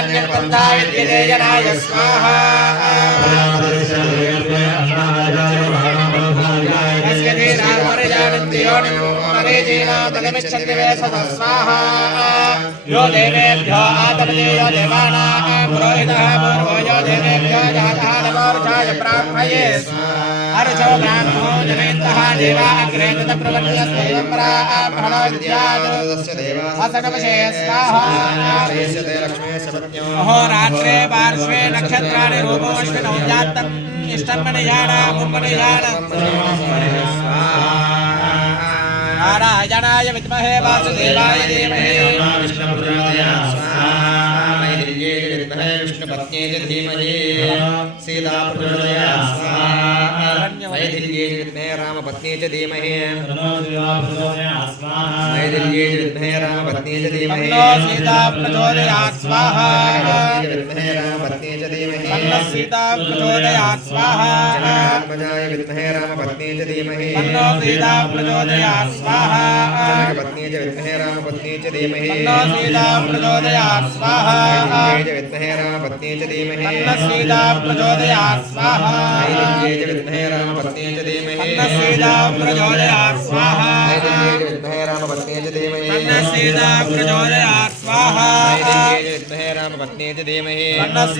ధాన్యకంధాయ దిదేయనాయ స్వాహా यो देवेभ्यो आदमते यो देवानां पुरोहितः पूर्वो यो देवेभ्यो जातः नमोर्चाय ब्राह्मये अर्चो ब्राह्मणो जनेन्दः देवा अग्रे तत्प्रवृत्त्यस्यैवं ब्राह्मणोऽध्यादस्य असनवशे स्वाहा अहोरात्रे पार्श्वे नक्षत्राणि रूपोऽश्विनौ जातम् इष्टन्मनयानामुन्मनयान नारायणाय विद्महे वासुदेवाय धीमहि विष्णुपत्न्यै च धीमहि सीता प्रचोदयात् स्वाहा मैथिल्यै च विद्महे रामपत्न्यै च धीमहि मैथिल्यै च विद्महे रामपत्न्यै च धीमहि सीता प्रचोदयात् स्वाहा विद्महे रामपत्न्यै च धीमहि सीता प्रचोदयात् स्वाहा जनकात्मजाय विद्महे रामपत्न्यै च धीमहि सीता प्रचोदयात् स्वाहा पत्न्यै च विद्महे रामपत्न्यै च धीमहि सीता प्रचोदयात् स्वाहा विद्महे रामपत्न्यै च धीमहि सीता प्रचोदयात् स्वाहा विद्महे रामपत्न्यै च धीमहि सीता प्रचोदयात् स्वाहा विद्महे रामपत्न्यै च धीमहि सीता प्रचोदयात् स्वाहा विद्महे रामपत्न्यै च धीमहि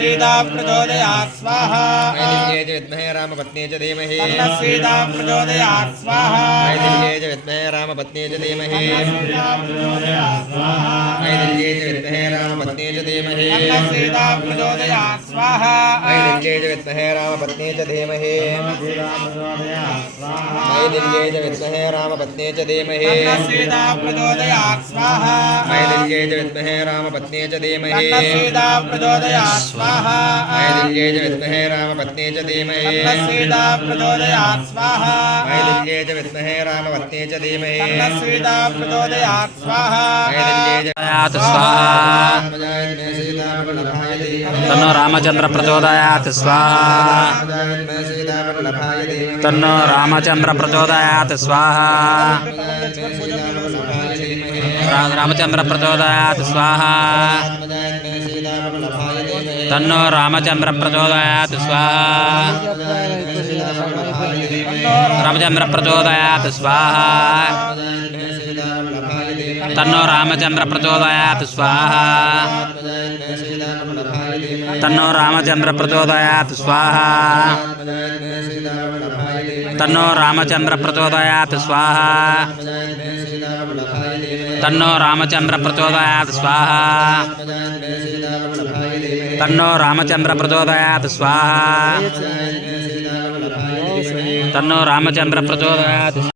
सीता प्रचोदयात् स्वाहा विद्महे रामपत्न्यै च धीमहि सीता प्रचोदयात् स्वाहा विद्महे रामपत्न्यै च धीमहि विद्महे रामपत्न्यै च धीमहि सीता प्रचोदयात् स्वाहा विद्महे रामपत्न्यै च धीमहि विद्महे रामपत्न्यै च धीमहि सीता प्रचोदयात् स्वाहा विद्महे रामपत्न्यै च धीमहि सीता प्रचोदयात् स्वाहा विद्महे रामपत्न्यै च धीमहि सीता प्रचोदयात् स्वाहा विद्महे रामपत्न्यै च धीमहि सीता प्रचोदयात् स्वाहा तन्नो रामचंद्र प्रचोदयात् स्वाहा तन्नो रामचंद्र प्रचोदयात् स्वाहा रामचंद्र प्रचोदयात् स्वाहा तन्नो रामचंद्र प्रचोदयात् स्वाहा रामचंद्र प्रचोदयात् स्वाहा तन्नो रामचंद्र प्रचोदयात् स्वाहा तन्नो रामचंद्र प्रचोदयात् स्वाहा तन्नो रामचंद्र प्रचोदयात् स्वाहा तन्नो रामचंद्र प्रचोदयात् स्वाहा तन्नो रामचंद्र प्रचोदयात् स्वाहा तन्नो रामचंद्र प्रचोदयात्